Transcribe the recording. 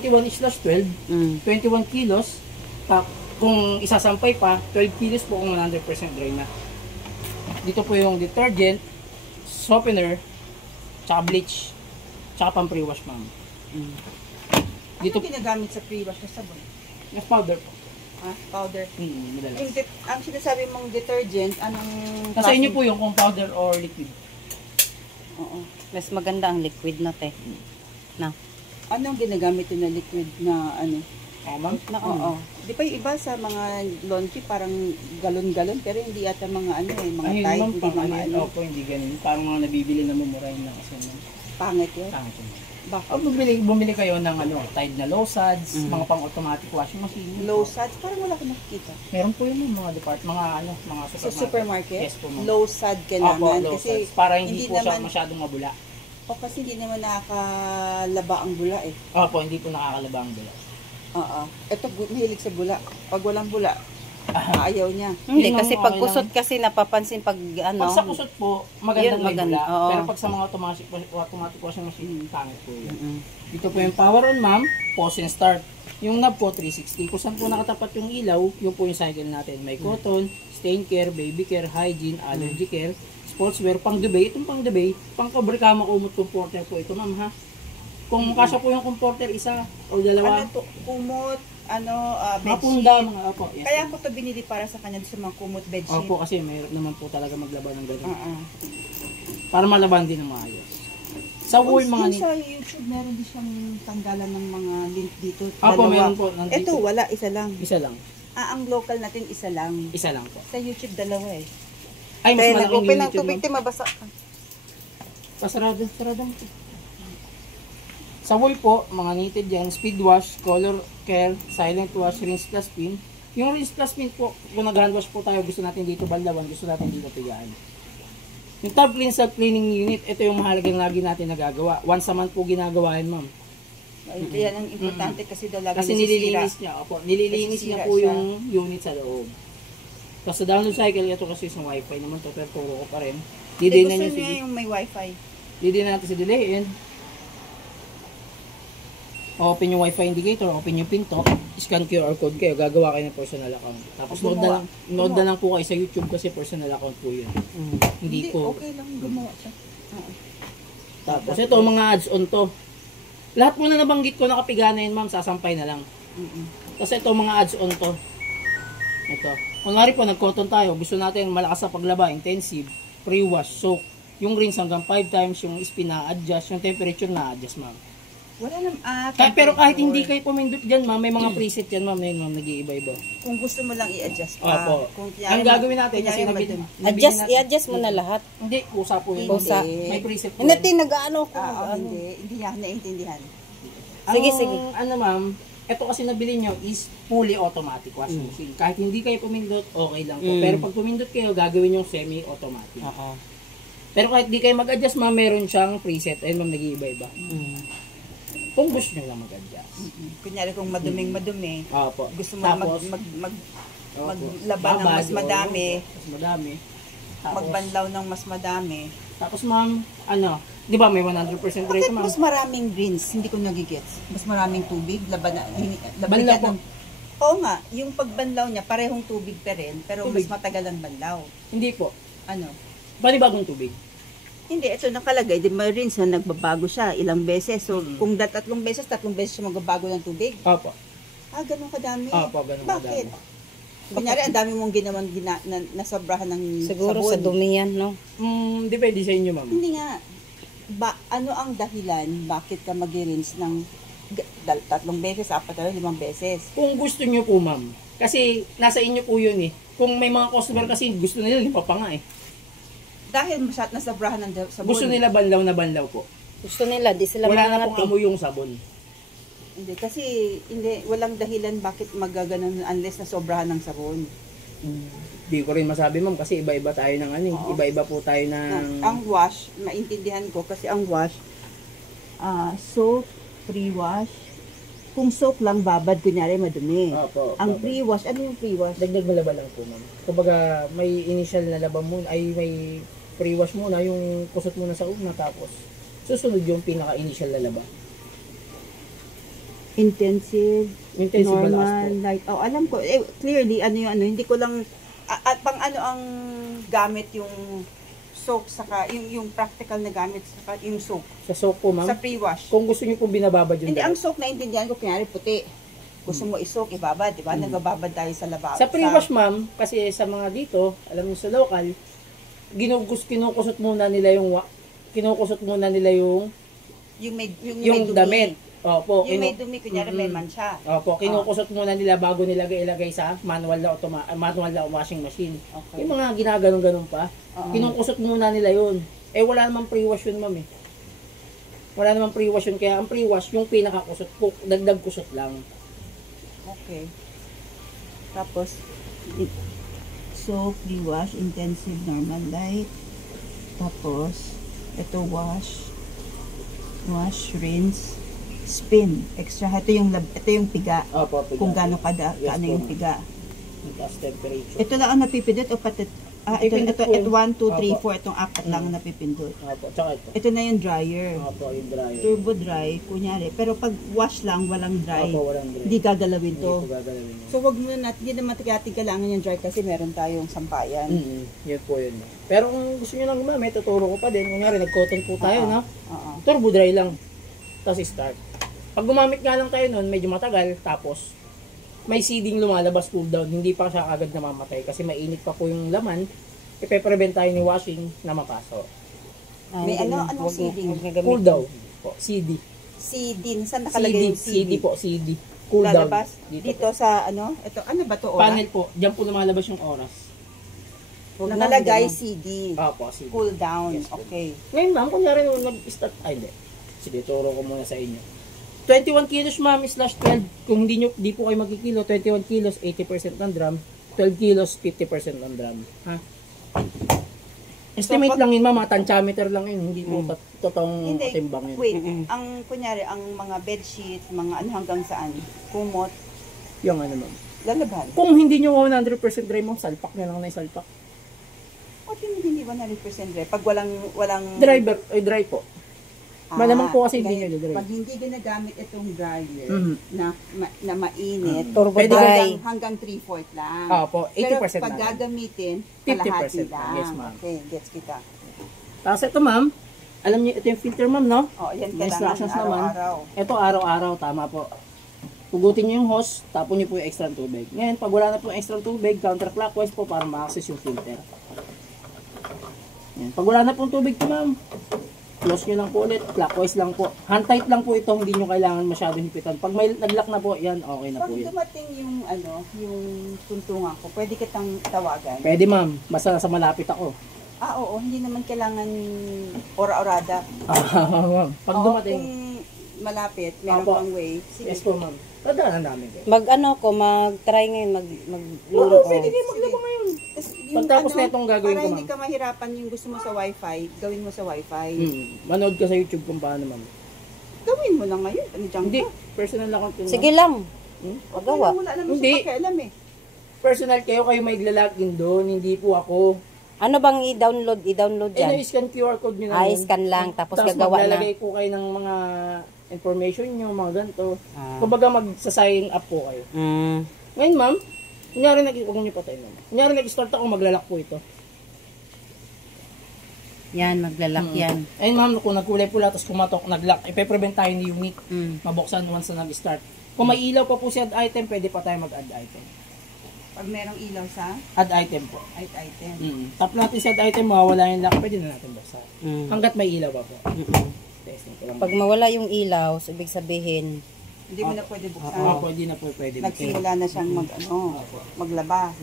21/12, 21 kilos. Kung isasampay pa, 12 kilos po kung 100% dry na. Dito po yung detergent, softener, tsaka bleach, tsaka pang pre-wash, ma'am. Dito ginagamit sa pre-wash na sabon? Yung powder po. Ah, powder. Madalas. Ang sinasabi mong detergent, anong... Sa inyo po yung kung powder or liquid. Oo. Mas maganda ang liquid na te. Na. Anong ginagamit yun na liquid na ano? Ma'am? Oo. Di ba yung iba sa mga laundry parang galon-galon pero hindi ata mga ano eh, mga Ayun, Tide, ma'am, hindi mga ano. Opo, hindi ganun. Parang mga nabibili na mumurahin na kasi. Pangit yun. Pangit yun. Bakit? Bumili kayo ng ano, Tide na low suds, mga pang-automatic washing machine. Low suds? Parang wala ko nakikita. Meron po yun mga mga supermarket. Sa supermarket? Yes po, ma'am. Low sud kailangan. Opo, low kasi suds. Para hindi po siya naman, masyadong mabula. o kasi hindi naman nakakalaba ang bula eh. Opo, hindi po nakakalaba ang bula. Oo. Ito, mahilig sa bula. Pag walang bula, ayaw niya. Hindi, Yun kasi ang pag okay kusot lang. kasi napapansin pag ano. Pag sa kusot po, magandang Yun, may maganda. bula. Oo. Pero pag sa mga automatic washing machine, pangit po yun. Dito po yung power on, ma'am. Pause and start. Yung knob po, 360. Kung saan po nakatapat yung ilaw, yun po yung cycle natin. May cotton, stain care, baby care, hygiene, allergy care, sportswear, pang debay. Itong pang debay, pang kabrikama kumot comforter po ito, ma'am, ha? Kung kasya po yung comforter, isa o dalawa. Ano to? Kumot, bedsheet. Mapunda, mga opo. Yes, Kaya ako to binili para sa kanya sa mga kumot bedsheet. opo, kasi mayroon naman po talaga maglaban ng ganun. Para malaban din ng maayos. Sa wool, mga sa YouTube, meron din siyang tanggalan ng mga link dito. Opo, Dalawa. meron po. Nandito. Ito, wala. Isa lang. Isa lang. Ang local natin, isa lang. Isa lang po. Sa YouTube, dalawa eh. Ay, mas Kaya malaking nag-open ng unit yun, tubig ma'am. te mabasa ka. Pasarado mo. Sa wool po, mga knitted yan, speed wash, color care, silent wash, rinse plus pin. Yung rinse plus pin po, kung nag-hand wash po tayo, gusto natin dito baldawan, gusto natin dito pigaan. Yung tab clean self-cleaning unit, ito yung mahalagang lagi natin nagagawa. Once a month po ginagawa yun, ma'am. Yan ang importante kasi daw lagi Kasi nililinis niya, opo. Nililinis niya po yung unit sa loob. Tapos sa download cycle, ito kasi yung wifi naman to, pero turo ko pa rin. Hindi gusto niya yung may wifi. Hindi na natin sa delay, and open yung wifi indicator, open yung pinto, scan QR code kayo, gagawa kayo ng personal account. Tapos nood na lang po kayo sa YouTube kasi personal account po yun. Hindi po. Okay lang gumawa siya. Tapos ito, mga ads-on to. Lahat po na nabanggit ko nakapigana yun, ma'am, sasampay na lang. Tapos ito, mga ads-on to. Ito. Kunwari po, nag-cotton tayo, gusto natin malakas sa paglaba, intensive, pre-wash, soak. Yung rinse hanggang 5 times, yung spin na-adjust, yung temperature na-adjust, ma'am. Wala naman. Pero kahit hindi kayo pumindot dyan, ma'am, may mga preset yan, ma'am, ma'am, nag-iiba-iba. Kung gusto mo lang i-adjust pa. Opo. Ang gagawin natin, kasi I-adjust mo na lahat. Hindi, kusa po yun. Kusa. May preset po. Hindi, nag-ano ko. Hindi niya naiintindihan. Sige, sige. Ano, ma'am, ito kasi nabili nyo is fully automatic washing machine. Kahit hindi kayo pumindot, okay lang po. Pero pag pumindot kayo, gagawin yung semi-automatic. Pero kahit di kayo mag-adjust, ma'am, meron siyang preset. Ayun, ma'am, nag-iiba-iba. Kung gusto nyo lang mag-adjust. Kunyari kung madumi, Opo. gusto mo Tapos, maglaba ng mas madami, Tapos, magbanlaw ng mas madami. Tapos, ma'am, ano, di ba may 100% Bakit rate, ma'am? mas maraming greens? Hindi ko nagigets. Mas maraming tubig, Banlaw po. Oo nga, yung pagbanlaw niya, parehong tubig pa rin, pero Tubig. mas matagal ang banlaw. Hindi po. Ano? Panibagong tubig. Hindi, ito nakalagay, di ba rinse na nagbabago siya ilang beses. So, kung tatlong beses siya magbabago ng tubig. Opo. Ganun kadami. Opo, ganun Bakit? kadami. Kunyari, ang dami mong ginawan nasobrahan ng Siguro sabon. sa dumi yan, no? Depende sa inyo, ma'am. Hindi nga. Ano ang dahilan bakit ka mag-rinse ng 3 beses, 4 5 beses? Kung gusto nyo po, ma'am. Kasi nasa inyo po yun eh. Kung may mga customer kasi gusto nila, lipa pa nga eh. Dahil nasobrahan ng sabon. Gusto nila banlaw na banlaw po. Gusto nila, di sila Wala na manangat pong amoy yung sabon. Hindi, kasi walang dahilan bakit magaganon unless nasobrahan ng sabon. Hindi ko rin masabi, ma'am, kasi iba-iba tayo ng ano. Iba-iba po tayo ng... Ang wash, maintindihan ko kasi ang wash, soap, pre-wash, kung soap lang babad, kunyari madumi. Opo, ang babad. pre-wash, ano yung pre-wash? Dagdag malaba lang po, ma'am. Kumbaga, may initial na laba muna, ay may pre-wash muna, yung kusot muna sa una, tapos susunod yung pinaka-initial na laba. Intensive, Intensive ba lakas normal, po? light. Oh, alam ko. Clearly, ano yung ano, hindi ko lang, at pang ano ang gamit yung soap, saka yung practical na gamit, saka yung soap. Sa soap po, ma'am. Sa pre-wash. Kung gusto niyo po binababad yung Hindi, dahon. ang soap naintindihan ko, kunyari puti. Gusto mo isok, ibabad, di ba? Nagbababad tayo sa lababo. Sa pre-wash, ma'am, kasi sa mga dito, alam niyo sa local, kinukusot muna nila yung yung may yung dumi. damit. Opo, Yung may dumi, kunyari may mansya. Opo, kinukusot muna nila bago nila ilagay sa manual na washing machine. Okay. Yung mga ginaganon-ganon pa, Oo. kinukusot muna nila yun. Eh wala namang pre-wash yun, ma'am eh. Wala namang pre-wash yun, kaya ang pre-wash yung pinakakusot, dagdag kusot lang. Okay. Tapos, soap, pre-wash, intensive, normal, light. Tapos, ito wash, rinse, spin. Extra. Ito yung piga. Opo, piga. Kung gaano Yes, ano po, yung ma'am. piga. Taas temperature. Ito lang ang napipindot o pati Napipindot po. 1, 2, 3, Opo. 4 itong apat lang ang napipindot. Opo, tsaka ito. Ito na yung dryer. Opo, yung dryer. Turbo dry, kunyari. Pero pag wash lang, walang dry. Opo, walang dry. Hindi gagalawin Hindi to. po gagalawin yun. So wag muna natin, hindi naman kailangan yung dry kasi meron tayong sampayan. Yun po yun. Pero kung gusto nyo lang gumamit, tuturo ko pa din. Kunyari, nag-cotton po tayo, no? Oo. Turbo dry lang. Tapos start. Pag gumamit nga lang tayo nun, medyo matagal, tapos may seeding lumalabas, cool down, hindi pa siya agad namamatay kasi mainit pa po yung laman, ipe-prevent tayo ni washing na mapaso. May anong seeding? Cool down po, CD. Seeding. Saan nakalagay yung CD po, CD. Cool down. Lalabas? Dito sa ano? Ito, ano ba to? Panel po, diyan po lumalabas yung oras. Nakalagay CD. Opo, CD. Cool down. Yes, cool. Okay. Ngayon ma'am, kunyari nung nag-start, ay hindi. Sige, turo ko muna sa inyo. 21 kilos ma'am slash 12. Kung di po kayo magkikilo, 21 kilos, 80% ng drum. 12 kilos, 50% ng drum. Ha? Estimate lang yun ma'am, mga tantiameter lang yun. Hindi po totoong Hindi. timbang yun. Wait. Ang, kunyari, ang mga bedsheet, mga ano hanggang saan? Kumot, Yung ano ma'am. lalaban. Kung hindi nyo 100% dry ma'am, salpak nyo lang na yung salpak. O hindi 100% dry? Pag walang Dry po. Malamang po kasi hindi nyo dry. Pag hindi ginagamit itong dryer Mhm. na mainit, Turbo Pwede dry. hanggang 3/4 lang. Opo, Pero 80% pag na. gagamitin, 50% kalahati lang. lang. Yes, ma'am. Okay, gets kita. Tapos ito ma'am, alam niyo ito yung filter ma'am, no? O, yan May kailangan instructions naman. araw-araw. Ito araw-araw, tama po. Pugutin niyo yung hose, tapon niyo po yung extra tubig. Ngayon, pag wala na po yung extra tubig, counterclockwise po para ma-access yung filter. Yan. Pag wala na pong tubig po ma'am, close nyo lang po ulit, clockwise lang po. Hand tight lang po ito, hindi nyo kailangan masyadong hipitan. Pag may nag-lock na po, yan, okay na Pag po yan. dumating yung tuntungan ko, pwede kitang tawagan. Pwede ma'am, basta nasa malapit ako. Oo, hindi naman kailangan ora-orada. Ma'am, pag Oo, dumating, kung malapit, meron Opo. pang way. Sige. yes po ma'am, tadaanan namin kayo. Mag-try ngayon, Oo, magluluto. pwede kayo maglaba ngayon. Tas Pagtapos na itong gagawin para ko, hindi ma'am. ka mahirapan yung gusto mo sa wifi, gawin mo sa wifi. Manood ka sa YouTube kung paano ma'am. Gawin mo na ngayon. Ano dyan Hindi, ka? personal account yun. Sige ma'am. lang. Okay, Magawa. wala naman Hindi. sa pakialam eh. Personal kayo may iglalagin doon, hindi po ako. Ano bang i-download? I-download Eh, yan? na-scan QR code nyo na yun. Scan lang, tapos gagawa na. maglalagay po kayo ng mga information nyo, mga ganito. Ah. Kumbaga magsa-sign up po kayo. Ngayon ma'am, kunyari huwag nyo patay ma'am. Kunyari nag-start ako, maglalak po ito. Yan, maglalak yan. Ayun ma'am, kung nagkulay pula, tapos kumatok, nag-lock, ipe-prevent tayo ni unit. Mabuksan once na nag-start. Kung may ilaw pa po si add item, pwede pa tayo mag-add item. Pag merong ilaw sa Add item po. item. Tap natin si add item, mawawala yung lock, pwede na natin buksan. Hanggat may ilaw pa po. Testing ko lang. Pag mawala yung ilaw, so ibig sabihin, Hindi mo na pwede buksan. Opo, hindi na po pwede. Nagsimula na siyang maglaba.